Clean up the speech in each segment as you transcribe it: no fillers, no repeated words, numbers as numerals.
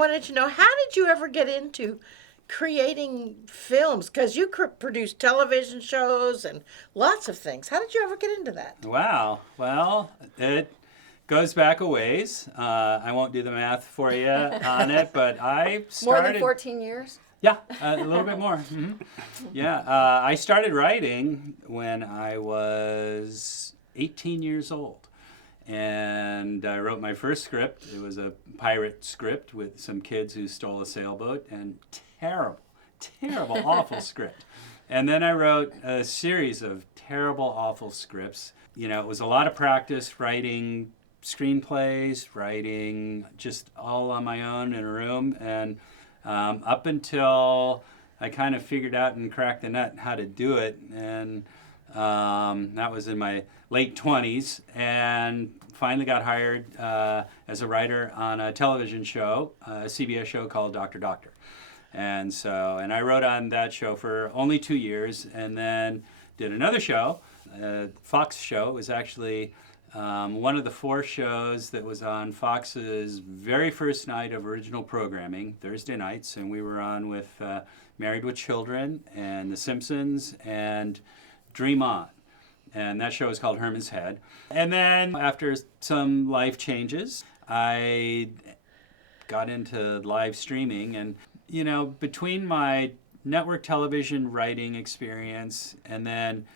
wanted to know, how did you ever get into creating films? Because you produce television shows and lots of things. How did you ever get into that? Wow. Well, it goes back a ways. I won't do the math for you on it, but I started... More than 14 years? Yeah, a little bit more. Mm-hmm. Yeah, I started writing when I was 18 years old. And I wrote my first script. It was a pirate script with some kids who stole a sailboat, and terrible, awful script. And then I wrote a series of terrible, awful scripts. You know, it was a lot of practice writing screenplays, writing just all on my own in a room. And up until I kind of figured out and cracked the nut how to do it. And that was in my late 20s, and finally got hired as a writer on a television show, a CBS show called Dr. Doctor. And I wrote on that show for only 2 years, and then did another show, a Fox show. It was actually one of the 4 shows that was on Fox's very first night of original programming, Thursday nights, and we were on with Married with Children and The Simpsons and Dream On. And that show is called Herman's Head. And then after some life changes, I got into live streaming. And, you know, between my network television writing experience and then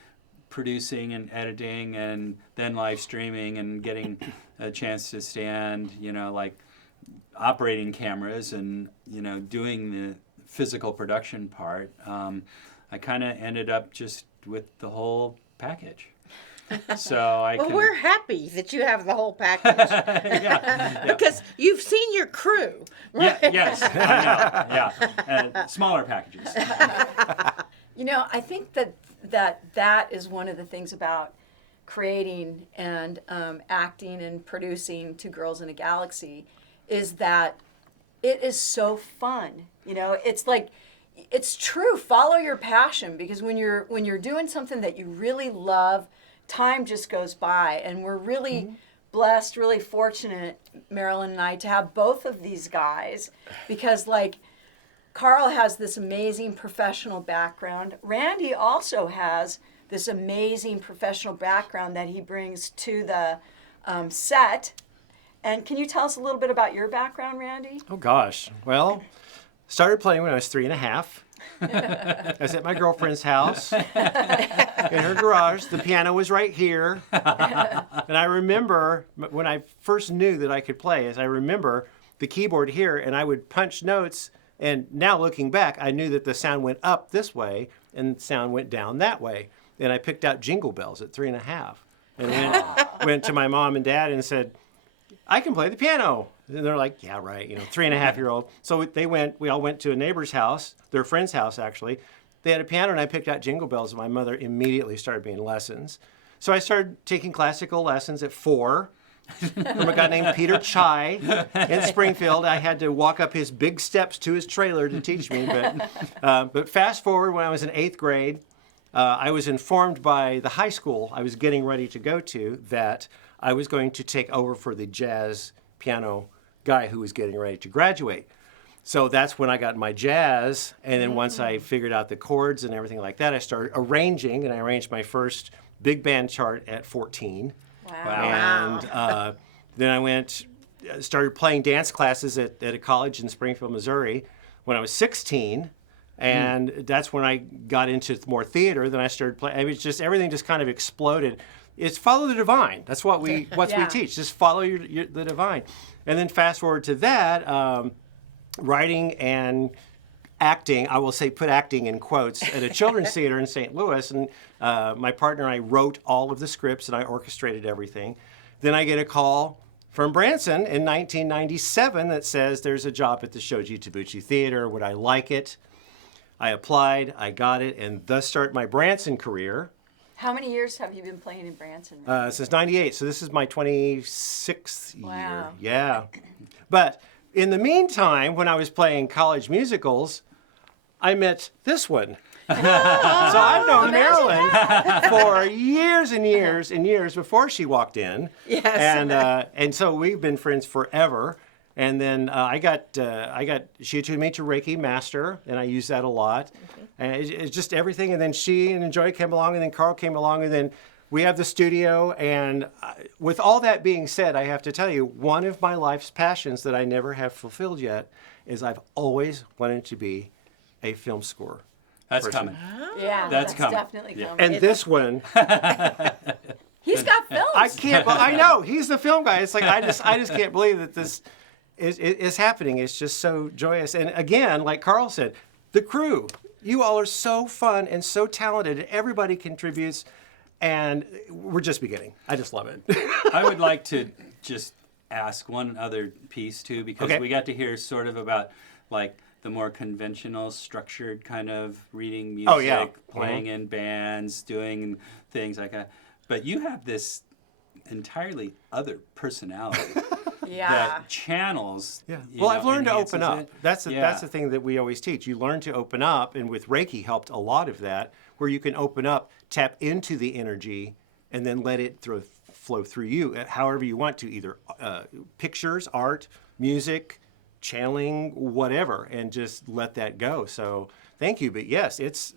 producing and editing and then live streaming and getting a chance to stand, you know, like operating cameras and, you know, doing the physical production part, I kind of ended up just with the whole package. So we're happy that you have the whole package. yeah. Because you've seen your crew, right? Yes, I know. Yeah, smaller packages. You know, I think that is one of the things about creating and acting and producing Two Girls in a Galaxy, is that it is so fun. You know, it's like, it's true. Follow your passion, because when you're doing something that you really love, time just goes by. And we're really blessed, really fortunate, Marilyn and I, to have both of these guys, because like Carl has this amazing professional background. Randy also has this amazing professional background that he brings to the set. And can you tell us a little bit about your background, Randy? Oh gosh, well, started playing when I was 3.5. I was at my girlfriend's house in her garage. The piano was right here. And I remember when I first knew that I could play, I remember the keyboard here, and I would punch notes. And now looking back, I knew that the sound went up this way and the sound went down that way. And I picked out Jingle Bells at 3.5 and went to my mom and dad and said, I can play the piano. And they're like, yeah, right, 3.5-year-old. So we all went to a neighbor's house, their friend's house actually. They had a piano, and I picked out Jingle Bells, and my mother immediately started me in lessons. So I started taking classical lessons at 4 from a guy named Peter Chai in Springfield. I had to walk up his big steps to his trailer to teach me. But fast forward, when I was in 8th grade, I was informed by the high school I was getting ready to go to that I was going to take over for the jazz piano guy who was getting ready to graduate. So that's when I got my jazz, and then once I figured out the chords and everything like that, I started arranging, and I arranged my first big band chart at 14. Wow. And then I started playing dance classes at a college in Springfield, Missouri when I was 16. And that's when I got into more theater. Then I started playing. It was just, everything just kind of exploded. It's follow the divine. That's what we teach. Just follow the divine. And then fast forward to that, writing and acting, I will say put acting in quotes, at a children's theater in St. Louis. And my partner and I wrote all of the scripts, and I orchestrated everything. Then I get a call from Branson in 1997 that says there's a job at the Shoji Tabuchi Theater. Would I like it? I applied, I got it, and thus start my Branson career. How many years have you been playing in Branson? Since 98, so this is my 26th year. Wow. Yeah. But in the meantime, when I was playing college musicals, I met this one. So I've known Marilyn for years and years and years before she walked in. Yes. And so we've been friends forever. And then she attuned me to Reiki Master, and I use that a lot. And it's just everything. And then she and Joy came along, and then Carl came along, and then we have the studio. And with all that being said, I have to tell you, one of my life's passions that I never have fulfilled yet is I've always wanted to be a film score. That's coming. Yeah, That's coming. definitely Yeah. coming. And this one, He's got films. I can't. I know he's the film guy. It's like I just can't believe that this is happening. It's just so joyous. And again, like Carl said, the crew. You all are so fun and so talented. Everybody contributes, and we're just beginning. I just love it. I would like to just ask one other piece too, because Okay. we got to hear sort of about like the more conventional, structured kind of reading music, Oh, yeah. playing in bands, doing things like that. But you have this entirely other personality Yeah. that channels. Yeah. you Well, know, I've learned to enhances open up. it. That's Yeah. the thing that we always teach. You learn to open up, and with Reiki helped a lot of that, where you can open up, tap into the energy, and then let it flow through you, however you want to, either pictures, art, music, channeling, whatever, and just let that go. So thank you. But yes, it's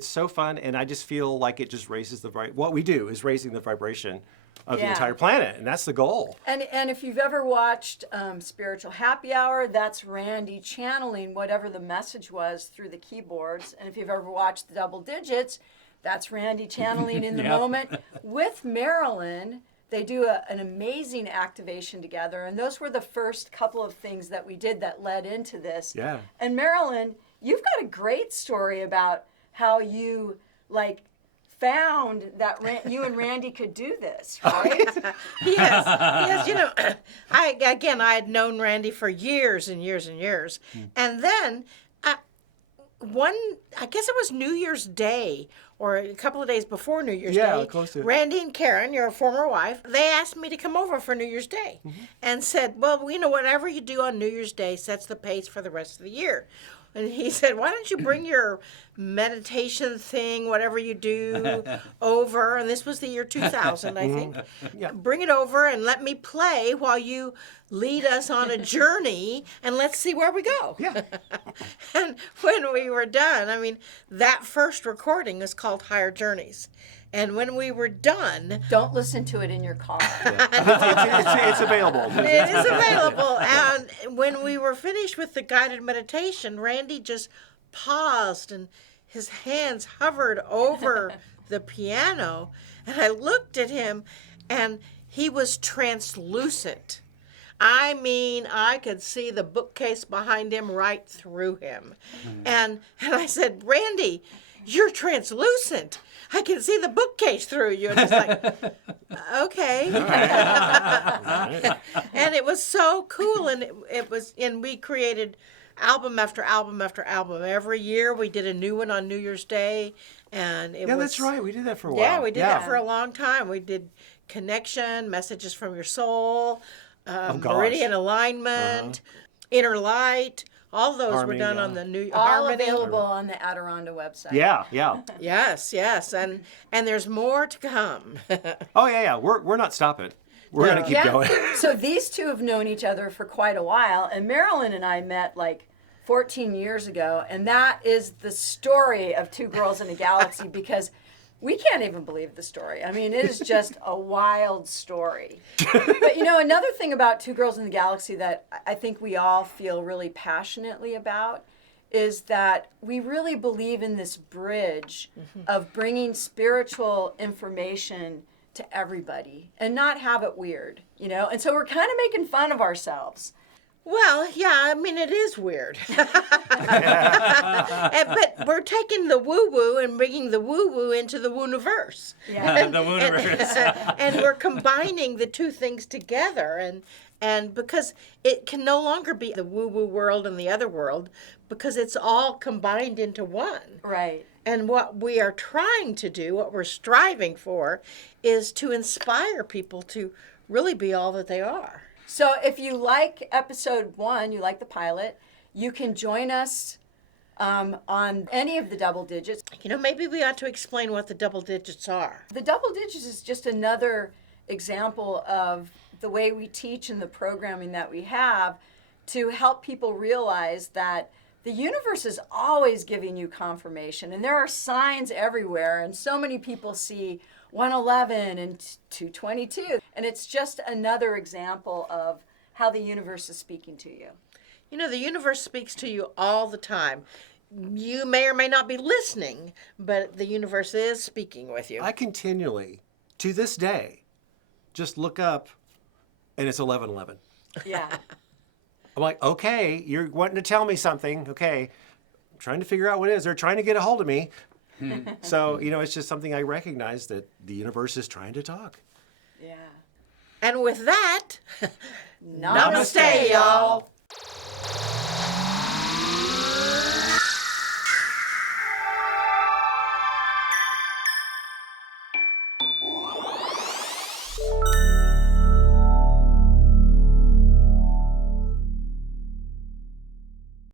so fun, and I just feel like it just raises what we do is raising the vibration of the Yeah. entire planet, and that's the goal. And if you've ever watched Spiritual Happy Hour, that's Randy channeling whatever the message was through the keyboards. And if you've ever watched the Double Digits, that's Randy channeling in the Yeah. moment. With Marilyn, they do an amazing activation together. And those were the first couple of things that we did that led into this. Yeah. And Marilyn, you've got a great story about how you found that you and Randy could do this, right? Yes. You know, I had known Randy for years and years and years, and then I guess it was New Year's Day or a couple of days before New Year's Yeah, Day. close to it. Randy and Karen, your former wife, they asked me to come over for New Year's Day, and said, "Well, you know, whatever you do on New Year's Day sets the pace for the rest of the year." And he said, "Why don't you bring your meditation thing, whatever you do, over?" And this was the year 2000, I think. Yeah. "Bring it over and let me play while you lead us on a journey, and let's see where we go." Yeah. And when we were done, I mean, that first recording is called Higher Journeys. And when we were done, Don't listen to it in your car. It's available. it is available. And when we were finished with the guided meditation, Randy just paused and his hands hovered over the piano. And I looked at him and he was translucent. I mean, I could see the bookcase behind him right through him. And I said, "Randy, you're translucent. I can see the bookcase through you." And he's like, "Okay." And it was so cool. And and we created album after album after album. Every year we did a new one on New Year's Day. And it was. That's right. We did that for a while. Yeah, we did that for a long time. We did Connection, Messages from Your Soul, gosh. Meridian Alignment, Inner Light. All those Harmony, were done yeah. on the new All Harmony. available on the Adironda website. Yeah. Yes, and there's more to come. Oh yeah. We're not stopping. We're gonna keep going. So these two have known each other for quite a while, and Marilyn and I met like 14 years ago, and that is the story of Two Girls in a Galaxy because we can't even believe the story. I mean, it is just a wild story. But you know, another thing about Two Girls in the Galaxy that I think we all feel really passionately about is that we really believe in this bridge of bringing spiritual information to everybody and not have it weird, you know? And so we're kind of making fun of ourselves. Well, yeah, I mean, it is weird. But we're taking the woo-woo and bringing the woo-woo into the wooniverse. Yeah. The Mooniverse. And we're combining the two things together. And because it can no longer be the woo-woo world and the other world, because it's all combined into one. Right. And what we are trying to do, what we're striving for, is to inspire people to really be all that they are. So if you like episode 1, you like the pilot, you can join us on any of the double digits. You know, maybe we ought to explain what the double digits are. The double digits is just another example of the way we teach and the programming that we have to help people realize that the universe is always giving you confirmation, and there are signs everywhere, and so many people see 111 and 222, and it's just another example of how the universe is speaking to you. You know, the universe speaks to you all the time. You may or may not be listening, but the universe is speaking with you. I continually, to this day, just look up and it's 11:11. Yeah. I'm like, okay, you're wanting to tell me something. Okay, I'm trying to figure out what it is. They're trying to get a hold of me. So, it's just something I recognize that the universe is trying to talk. Yeah. And with that, Namaste, y'all.